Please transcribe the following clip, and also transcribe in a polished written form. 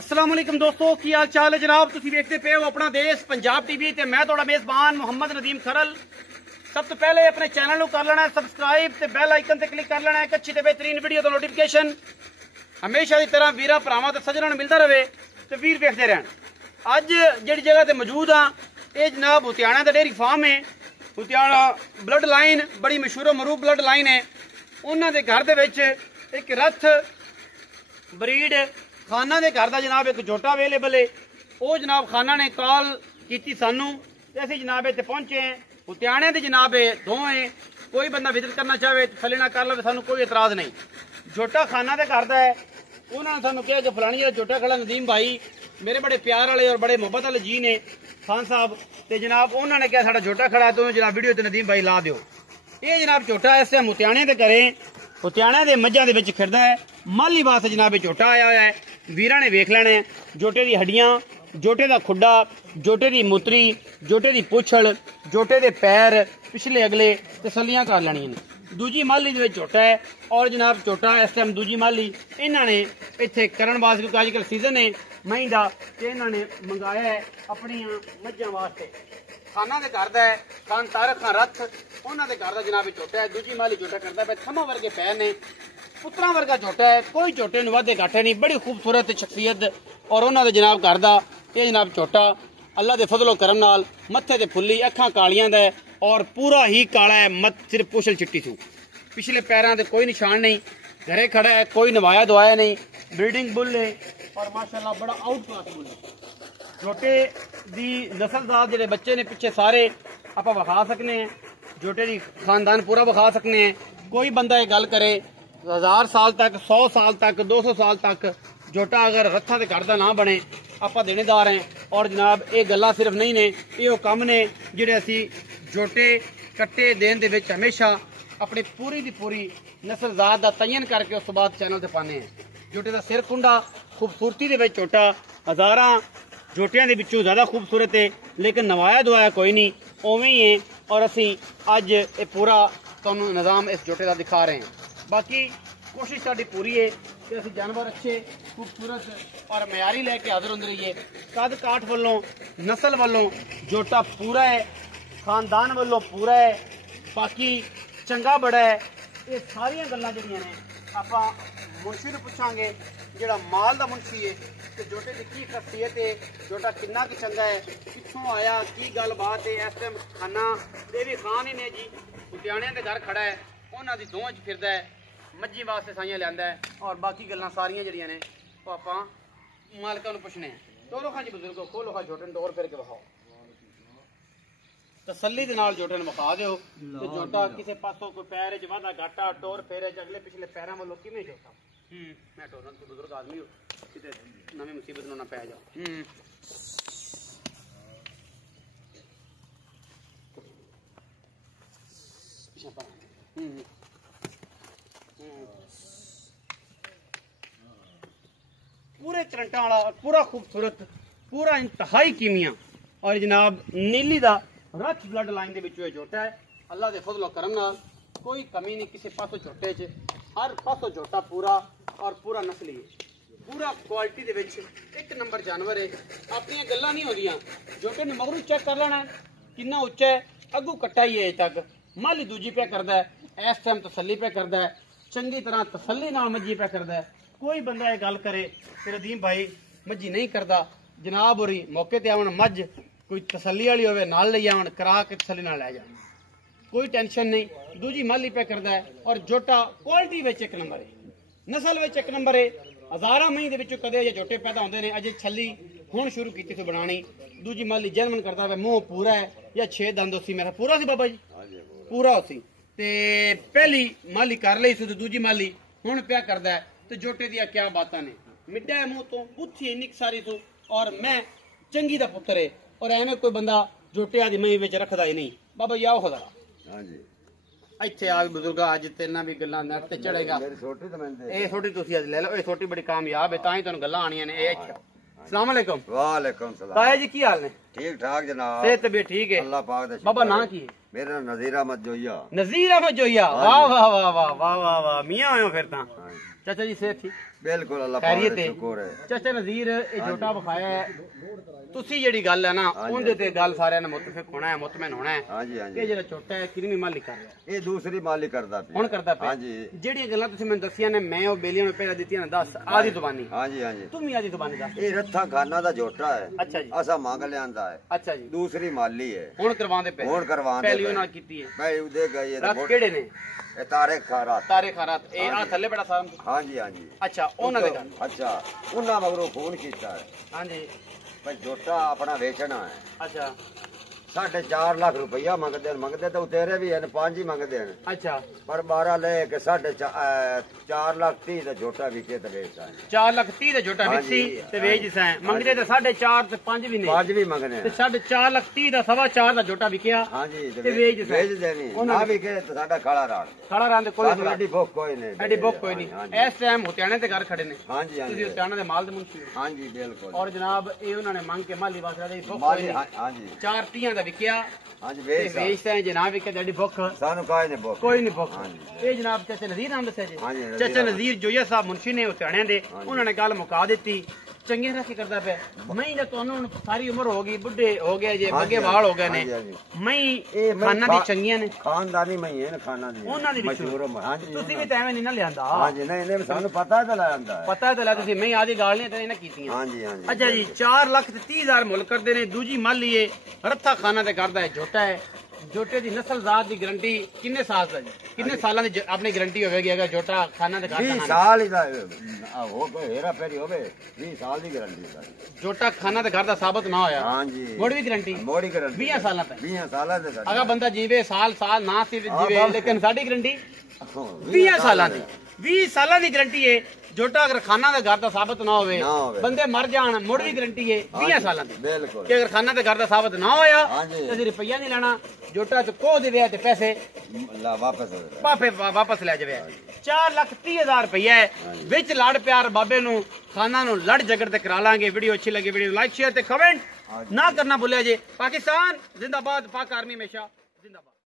अस्सलाम वालेकुम दोस्तों, की हाल चाल है जनाब। तुसीं वेखदे पे हो अपना देश पंजाब टीवी ते मैं तुहाडा मेजबान मुहम्मद नदीम खरल। सब तो पहले अपने चैनल को कर लेना है सबसक्राइब ते बैल आइकन ते क्लिक कर लेना है। एक अच्छी ते बेहतरीन वीडियो तो नोटिफिकेशन हमेशा की तरह वीर भरावां ते सज्जणां नूं मिलता रहे ते वीर वेखदे रहन। अज जिहड़ी जगह ते मौजूद हाँ ये जनाब हुतियाणा दा डेयरी फार्म है। हुतियाणा ब्लड लाइन बड़ी मशहूर मरूफ ब्लड लाइन है। उन्हां दे घर दे विच एक रथ ब्रीड खाना के घर का जनाब एक झोटा अवेलेबल है। वो जनाब खाना ने कॉल की सानू असी जनाब इतने पहुंचे हैं। हुतियाणे के जनाब दो हैं। कोई बंदा विजिट करना चाहे थले ना कर ले, सानू कोई एतराज नहीं। झोटा खाना के घर का है। उन्होंने सानू कहा कि फलानी का झोटा खड़ा नदीम भाई मेरे बड़े प्यार वाले और बड़े मुहब्बत वाले जी ने खान साहब। तो जनाब उन्होंने कहा साडा झोटा खड़ा है तो जनाब वीडियो नदीम भाई ला दो। ये जनाब झोटा इस टाइम हुतियाणे के घरें हुतियाणे के मझां दे विच खिरदा है। माली वास्ते जनाब झोटा आया हुआ है। वीरां ने वेख लेने झोटे दी हड्डियां, झोटे दा खुड्डा, झोटे दी मुतरी, झोटे दी पुछल, झोटे दे पैर पिछले अगले तसलियां कर लैणियां ने। दूजी माली दे विच झोटा है और जनाब झोटा इस टाइम दूजी माली इन्हां ने इत्थे करन वास्ते क्योंकि अजकल सीजन है मई दा ते इन्हां ने मंगाया है अपनी मझां वास्ते। खाना के घर का है खान तारक खान रथ उन्होंने घर का जनाब झोटा है। दूजी माली झोटा करता है थम्मा वर्गे पैर ने पुत्रा वर्गा झोटा है। कोई झोटे में वाधे घाटे नहीं, बड़ी खूबसूरत शख्सियत और उन्होंने जनाब घर का ये जनाब झोटा अल्लाह के फजलो करम नाल मत्थे ते फुल्ली अखां कालियां दा और पूरा ही काला है। मत सिर्फ पुछल चिट्टी सू पिछले पैरों से कोई निशान नहीं। घरे खड़ा है, कोई नवाया दवाया नहीं। ब्रीडिंग बुल है और माशाल्लाह बड़ा आउट क्लास बुल है। झोटे दी नस्लदार जिहड़े बच्चे ने पिछे सारे आप विखा सकने हैं। झोटे दी खानदान पूरा विखा सकने हैं। कोई बंदा ये गल करे 1000 साल तक 100 साल तक 200 साल तक झोटा अगर रथा के घर का ना बने आप देनेदार हैं। और जनाब ये गल्लां सिर्फ नहीं ने, ये काम ने जिहड़े असी झोटे कट्टे देन दे विच हमेशा अपनी पूरी दी पूरी नस्लजात का तयन करके उस बाद चैनल से पाने हैं। झोटे का सिर कुंडा खूबसूरती दे विच झोटा हज़ारां झोटियां दे विचों ज़्यादा खूबसूरत है लेकिन नवाया दवाया कोई नहीं उवें ही है। और असी अज ये पूरा तुहानूं निज़ाम इस झोटे का दिखा रहे हैं। बाकी कोशिश साडी पूरी है कि असी जानवर अच्छे खूबसूरत और मयारी लैके हाजिर होंदे रहिए। कद काठ वालों नस्ल वालों झोटा पूरा है, खानदान वालों पूरा है, बाकी चंगा बड़ा है। ये सारियां गल्लां जिहड़ियां ने आपां मुंशी नूं पुछांगे जिहड़ा माल दा मुंशी है कि झोटे की की खासियत है, झोटा कितना कि चंगा है, कित्थों आया, की गलबात है। इस टाइम खाना देवी खान ही ने जी हुतियाणे के घर खड़ा है, उन्हां दी दोहां च फिरदा है, मज्जी वास्ते साइयां लियांदा है। और बाकी गल्लां सारियां जिहड़ियां ने ओह आपां मालकां नूं पुछने हैं। टोरो खां जी बुजुर्गो खोलो खा झोटे नूं टोर फिर के विखाओ, तसल्ली दे नाल झोटे नूं विखा दिओ ते झोटा किसी पासों कोई पैर च वाधा घाटा टोर फेरे च अगले पिछले पैरां वालों किवें झोटा। मैं टोरना तुसीं बुजुर्ग आदमी हो किते नवीं मुसीबत नूं ना पै जाओ। पूरे करंटा वाला पूरा खूबसूरत पूरा इंतहाई कीमिया और जनाब नीली दा रथ ब्लड लाइन दे विचों झोटा है। अल्लाह दे फजलो करम नाल कोई कमी नहीं किसी पासों झोटे च, हर पासों झोटा पूरा और पूरा नस्ली है, पूरा क्वालिटी दे विच एक नंबर जानवर है। अपनी गल्लां नहीं होंदियां, झोटे ने मगरू चेक कर लेना कितना उच्चा है, अगू कट्टा ही है अजे तक। माली दूजी पे करदा है, इस टाइम तसल्ली पे करदा है, चंगी तरह तसल्ली नाल मज्जी पे करदा है। कोई बंदा ये गल करे कि रदीम भाई मज्जी नहीं करदा, जनाब होरी मौके ते आवन मझ कोई तसल्ली वाली होवे नाल ले आवन करा के तसल्ली नाल लै जाण, कोई टेंशन नहीं। दूजी माली पे करदा है और झोटा क्वालिटी विच एक नंबर है, नस्ल विच एक नंबर है। हज़ारां मई दे विचों कदे अजे झोटे पैदा होंदे ने, अजे छली हुण शुरू कीती सी बनानी। दूजी माली जर्मन करदा है, मूँह पूरा है या 6 दंद उसी मेरा पूरा सी बाबा जी पूरा उसी ते पहली माली कर लई सी, दूजी माली हुण पिया करदा है। तो झोटे दियां क्या बातां ने, मिड्डा है मूँह तो बुत्थी इन्नी सारी सू और मैं चंगी दा पुत्तर है। और एवें कोई बंदा झोटे आदि मई विच रखदा ही नहीं। बाबा जी आओ खुदा ਇੱਥੇ ਆ ਬਜ਼ੁਰਗਾ ਅੱਜ ਤੇਨਾਂ ਵੀ ਗੱਲਾਂ ਨੈਟ ਤੇ ਚੜੇਗਾ। ਇਹ ਛੋਟੀ ਤੁਸੀਂ ਅੱਜ ਲੈ ਲਓ, ਇਹ ਛੋਟੀ ਬੜੀ ਕਾਮਯਾਬ ਹੈ ਤਾਂ ਹੀ ਤੁਹਾਨੂੰ ਗੱਲਾਂ ਆਣੀਆਂ ਨੇ। ਇਹ ਅੱਛਾ अस्सलाम वालेकुम। वालेकुम सलाम। ताया जी की हाल ने? ठीक ठाक जनाब, सेहत तबीयत ठीक है अल्लाह पाक दा शुक्र। बाबा नाम की है? मेरा नज़ीर अहमद जोइया। नज़ीर अहमद जोइया, वाह वाह वाह वाह वाह वाह वाह, मियां आयो फिर ता। चाचा जी सेहत ठीक? बिल्कुल अल्लाह खैरियत पाक दा है शुक्र है। चाचा नज़ीर ये झोटा विखाया है ਤੁਸੀਂ ਜਿਹੜੀ ਗੱਲ ਹੈ ਨਾ ਉਹਦੇ ਤੇ ਗੱਲ ਸਾਰਿਆਂ ਨੇ ਮੁਤਫਿਕ ਹੋਣਾ ਹੈ ਮੁਤਮਿਨ ਹੋਣਾ ਹੈ ਹਾਂਜੀ ਹਾਂਜੀ ਕਿ ਜਿਹੜਾ ਛੋਟਾ ਹੈ ਕਿੰਨੀ ਮਾਲੀ ਕਰ ਰਿਹਾ ਇਹ ਦੂਸਰੀ ਮਾਲੀ ਕਰਦਾ ਪਿਆ ਹੁਣ ਕਰਦਾ ਪਿਆ ਹਾਂਜੀ ਜਿਹੜੀਆਂ ਗੱਲਾਂ ਤੁਸੀਂ ਮੈਨੂੰ ਦੱਸੀਆਂ ਨੇ ਮੈਂ ਉਹ ਬੇਲੀਆਂ ਨੂੰ ਪਹਿਲਾਂ ਦਿੱਤੀਆਂ ਨੇ 10 ਆਦੀ ਜ਼ੁਬਾਨੀ ਹਾਂਜੀ ਹਾਂਜੀ ਤੂੰ ਵੀ ਆਦੀ ਜ਼ੁਬਾਨੀ ਦੱਸ ਇਹ ਰੱਥਾ ਖਾਨਾ ਦਾ ਝੋਟਾ ਹੈ ਅੱਛਾ ਜੀ ਅਸਾਂ ਮੰਗ ਲਿਆਂਦਾ ਹੈ ਅੱਛਾ ਜੀ ਦੂਸਰੀ ਮਾਲੀ ਹੈ ਹੁਣ ਕਰਵਾਉਂਦੇ ਪਏ ਹੁਣ ਕਰਵਾਉਂਦੇ ਪਹਿਲੀ ਪਏ। ਉਹਨਾਂ ਕੀਤੀ ਹੈ ਭਾਈ ਉਹਦੇ ਗਏ ਇਹ ਰਾਤ ਕਿਹੜੇ ਨੇ ਇਹ ਤਾਰੇ ਖਾਰਾ ਤਾਰੇ ਖਾਰਾਤ ਇਹ ਆ ਥੱਲੇ ਬੜਾ ਸਾਰਾ ਹਾਂਜੀ ਹਾਂਜੀ ਅੱਛਾ ਉਹਨਾਂ ਦੇ ਘਰ ਅੱਛਾ ਉਹਨਾਂ ਮਗਰੋਂ ਫੋਨ ਕੀਤਾ ਹੈ ਹਾਂਜੀ ਭਾਈ ਝੋਟਾ ਆਪਣਾ ਵੇਚਣਾ ਹੈ ਅੱਛਾ 4.5 ਲੱਖ ਰੁਪਇਆ ਮੰਗਦੇ ਤਾਂ ਤੇਰੇ ਵੀ ਹਨ 5 ਹੀ ਮੰਗਦੇ ਹਨ ਅੱਛਾ ਪਰ 12 ਲੈ ਕੇ 4.5 ਲੱਖ 30 ਦਾ ਝੋਟਾ ਵਿਕੇ ਤੇ ਵੇਚਦਾ ਹੈ 4 ਲੱਖ 30 ਦਾ ਝੋਟਾ ਹਾਂਜੀ, ਵਿਕਸੀ ਤੇ ਵੇਚ ਸੈਂ ਮੰਗਦੇ ਤੇ 4.5 ਤੇ 5 ਵੀ ਨੇ 5 ਵੀ ਮੰਗਨੇ ਤੇ 4.5 ਲੱਖ 30 ਦਾ 4.5 ਦਾ ਝੋਟਾ ਵਿਕਿਆ ਹਾਂਜੀ ਤੇ ਵੇਚ ਸੈਂ ਵੇਚ ਦੇਣੀ ਨਾ ਵਿਕੇ ਤਾਂ ਸਾਡਾ ਖਾਲਾ ਰਾੜ ਖੜਾ ਰਾਂ ਦੇ ਕੋਈ ਸਾਡੀ ਭੁੱਖ ਕੋਈ ਨਹੀਂ ਐਡੀ ਬੁੱਕ ਕੋਈ ਨਹੀਂ ਇਸ ਟਾਈਮ ਹੁਤਿਆਣੇ ਦੇ ਘਰ ਖੜੇ ਨੇ ਹਾਂਜੀ ਤੁਸੀਂ ਹਾਂਜੀ ਹੁਤਿਆਣੇ ਦੇ ਮਾਲ ਦੇ ਮੁਨਸ਼ੀ ਹੋ ਹਾਂਜੀ ਬਿਲਕੁਲ ਔਰ ਜਨਾਬ ਇਹ ਉਹਨਾਂ ਨੇ ਮੰਗ ਕੇ ਮਾਲੀ ਵਾਸਰਾ ਦੀ ਬੁੱਕ ਮਾਲੀ ਹੋਈ ਹਾਂਜੀ 4 30 ਦਾ ਵਿਕਿਆ ਹਾਂਜੀ ਤੇ ਵੇਚ ਵੇਚਦਾ ਹੈ ਜਨਾਬ ਵਿਕੇ ਤੇ ਐਡੀ ਬੁੱਕ ਸਾਨੂੰ ਕਾਇ ਨੇ ਭੁੱਖ ਕੋਈ ਨਹੀਂ ਬੁੱਕ ਹਾਂਜੀ। ਇਹ ਜਨਾਬ ਚਾਚਾ ਨਜ਼ੀਰ ਨਾਮ ਦੱਸਿਆ ਜੀ ਹਾਂਜੀ, ਨਜ਼ੀਰ ਚਾਚਾ ਨਜ਼ੀਰ ਜੋਈਆ ਸਾਹਿਬ ਮੁਨਸ਼ੀ ਨੇ ਹੁਤਿਆਣਿਆਂ ਦੇ ਉਹਨਾਂ ਨੇ ਗੱਲ ਮੁਕਾ ਦਿੱਤੀ ਚੰਗੇ ਰੱਖੀ ਕਰਦਾ ਪਿਆ ਮੈਂ ਤਾਂ ਤੁਹਾਨੂੰ ਹੁਣ ਸਾਰੀ ਉਮਰ ਹੋ ਗਈ ਬੁੱਢੇ ਹੋ ਗਏ ਜੇ ਬੱਗੇ ਵਾਲ ਹੋ ਗਏ ਨੇ ਮੈਂ ਖਾਣਾ ਦੀ ਚੰਗੀਆਂ ਨੇ ਖਾਨਦਾਨੀ ਮੈਂ ਹੈ ਨਾ ਖਾਣਾ ਦੀ ਉਹਨਾਂ ਦੀ ਮਸ਼ਹੂਰ ਹਾਂਜੀ ਤੁਸੀਂ ਵੀ ਤਾਂ ਐਵੇਂ ਨਹੀਂ ਨਾ ਲਿਆਂਦਾ ਹਾਂਜੀ ਨਹੀਂ ਸਾਨੂੰ ਪਤਾ ਤਾਂ ਲਿਆਂਦਾ ਹੈ। ਪਤਾ ਤਾਂ ਲੈ ਤੁਸੀਂ ਮੈਂ ਆਦੀ ਗਾਲੀਆਂ ਤਾਂ ਇਹਨਾਂ ਕੀਤੀਆਂ ਹਾਂਜੀ ਹਾਂਜੀ ਅੱਛਾ ਜੀ 4 ਲੱਖ ਤੇ 30,000 ਮੁੱਲ ਕਰਦੇ ਨੇ ਦੂਜੀ ਮਾਲੀ ਏ ਰੱਥਾ ਖਾਨਾ ਤੇ ਕਰਦਾ ਹੈ ਝੋਟਾ ਹੈ ਝੋਟੇ ਦੀ ਨਸਲ ਜ਼ਾਤ ਦੀ ਗਾਰੰਟੀ ਕਿੰਨੇ ਸਾਲ ਦਾ ਜੀ ਕਿੰਨੇ ਸਾਲਾਂ ਦੀ ਆਪਣੀ ਗਾਰੰਟੀ ਹੋਵੇਗੀ ਅਗਰ ਝੋਟਾ ਖਾਨਾ ਤੇ 20 ਸਾਲ ਹੀ ਦਾ ਹੋ ਕੋਈ ਹੇਰਾ ਫੇਰੀ ਹੋਵੇ 20 ਸਾਲ ਦੀ ਗਾਰੰਟੀ ਦਾ ਝੋਟਾ ਖਾਨਾ ਤੇ ਕਰਦਾ ਸਾਬਤ ਨਾ ਹੋਇਆ ਹਾਂਜੀ ਮੋੜ ਵੀ ਗਾਰੰਟੀ ਮੋੜੀ ਗਾਰੰਟੀ 20 ਸਾਲਾਂ ਤੱਕ 20 ਸਾਲਾਂ ਦੇ ਅਗਰ ਬੰਦਾ ਜੀਵੇ ਸਾਲ ਨਾ ਸੀ ਜੀਵੇ ਲੇਕਿਨ ਸਾਡੀ ਗਾਰੰਟੀ 20 ਸਾਲਾਂ ਦੀ 20 ਸਾਲਾਂ ਦੀ ਗਾਰੰਟੀ ਹੈ ਝੋਟਾ ਅਗਰ ਖਾਨਾ ਦੇ ਘਰ ਦਾ ਸਾਬਤ ਨਾ ਹੋਵੇ ਬੰਦੇ ਮਰ ਜਾਣ ਮੁੜ ਵੀ ਗਾਰੰਟੀ ਹੈ 20 ਸਾਲਾਂ ਦੀ ਬਿਲਕੁਲ ਕਿ ਅਗਰ ਖਾਨਾ ਦੇ ਘਰ ਦਾ ਸਾਬਤ ਨਾ ਹੋਇਆ ਹਾਂਜੀ। ਤੇ ਰੁਪਈਆ ਨਹੀਂ ਲੈਣਾ ਝੋਟਾ ਤੇ ਕੋਹ ਦੇਵੇ ਤੇ ਪੈਸੇ ਲਾ ਵਾਪਸ ਵਾਪਸ ਲੈ ਜਾਵੇ 4,30,000 ਰੁਪਈਆ ਹੈ ਵਿੱਚ ਲੜ ਪਿਆਰ ਬਾਬੇ ਨੂੰ ਖਾਨਾ ਨੂੰ ਲੜ ਜਗੜ ਤੇ ਕਰਾ ਲਾਂਗੇ ਵੀਡੀਓ ਅੱਛੀ ਲੱਗੀ ਵੀਡੀਓ ਲਾਈਕ ਸ਼ੇਅਰ ਤੇ ਕਮੈਂਟ ਨਾ ਕਰਨਾ ਭੁੱਲਿਆ ਜੇ ਪਾਕਿਸਤਾਨ ਜ਼ਿੰਦਾਬਾਦ ਪਾਕ ਆਰਮੀ ਹਮੇਸ਼ਾ ਜ਼ਿੰਦਾਬਾਦ